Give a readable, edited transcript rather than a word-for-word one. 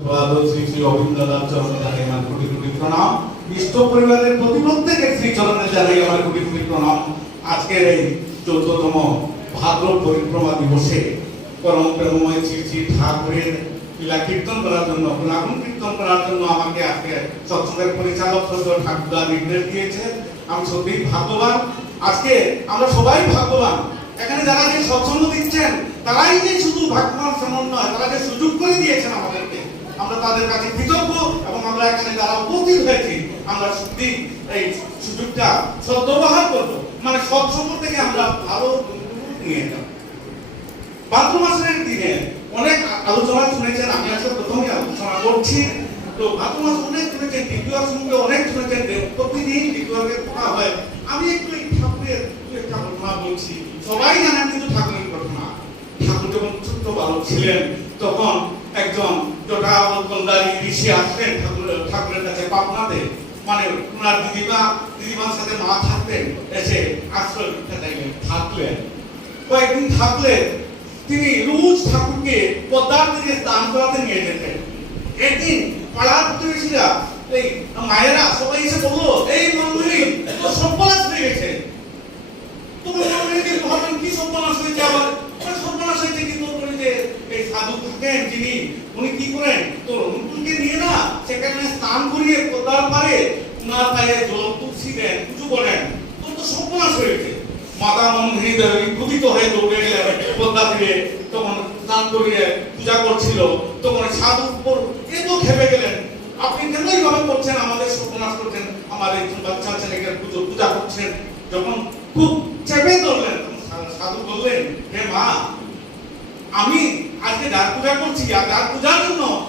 শ্রী শ্রী অবিন্দ্রনাথ চরণে জানাই আমার কোটি কোটি প্রণাম। ইষ্ট পরিবারের প্রতি প্রত্যেকের শ্রী চরণে জানাই আমার কোটি কোটি প্রণাম। আজকের এই 14তম ভাদ্র পরিক্রমা দিবসে পরম প্রেমময় শ্রী শ্রী ঠাকুরের লীলা কীর্তন করার জন্য, গুণাগুণ কীর্তন করার জন্য আমাকে আজকে সৎসঙ্গের পরিচালক ঠাকুরদা নির্দেশ দিয়েছে। আমি সত্যিই ভাগ্যবান। আজকে আমরা সবাই ভাগ্যবান। এখানে যারা যে সৎসঙ্গ দিচ্ছেন তারাই যে শুধু ভাগ্যবান সেমন নয়, তারা যে সুযোগ করে দিয়েছেন আমাদেরকে, আমরা তাদের কাছে কৃতজ্ঞ। এবং আমরা এখানে যারা উপস্থিত হয়েছি আমরা সত্যি এই সুযোগটা সদ্ব্যবহার করবো, মানে সৎসঙ্গ থেকে আমরা ভালো নিয়ে যাব। ভাদ্র মাসের দিনে অনেক আলোচনা শুনেছেন, আমি আসলে প্রথমেই আলোচনা করছি। তো ভাদ্র মাস অনেক শুনেছেন, দ্বিতীয় সঙ্গে অনেক শুনেছেন, প্রতিদিন দ্বিতীয়কে পড়া হয়। আমি একটু এই ঠাকুরের একটা ঘটনা বলছি। সবাই জানেন কিন্তু ঠাকুরের ঘটনা। ঠাকুর যখন ছোট্ট বালক ছিলেন তখন একজন জটাবল্লভী ঋষি আসলেন ঠাকুরের কাছে পাবনাতে। মানে ওনার দিদিমার সাথে মা থাকতেন, এসে আশ্রয় ভিক্ষা চাইলেন, থাকলেন। কয়েকদিন থাকলে তিনি রোজ ঠাকুরকে পদ্মার দিকে স্নান করাতে নিয়ে যেতেন। একদিন পাড়ার প্রতিবেশীরা, এই মায়েরা সবাই এসে বললো, এই মন্দিরে তো সর্বনাশ হয়ে গেছে। তোমার মন্দিরে ভাবেন কি সর্বনাশ হয়েছে? আবার সর্বনাশ হয়েছে কিন্তু এই সাধু থাকেন যিনি, উনি কি করেন, তো নতুনকে নিয়ে না সেখানে স্নান করিয়ে পদ্মার পারে উনার পায়ে জল তুলসী দেন, পুজো করেন। তো সর্বনাশ হয়েছে। মাতা মন্দির ক্ষুদিত হয়ে দৌড়ে গেলেন পদ্মা তীরে। তখন স্নান করিয়ে পূজা করছিল, তখন সাধু উপর এত খেপে গেলেন, আপনি কেন এইভাবে করছেন, আমাদের সর্বনাশ করছেন, আমাদের বাচ্চা ছেলেকে পূজা করছেন। যখন খুব চেপে ধরলেন সাধু বললেন, হে মা, আমি আজকে যার পূজা করছি আর যার পূজার জন্য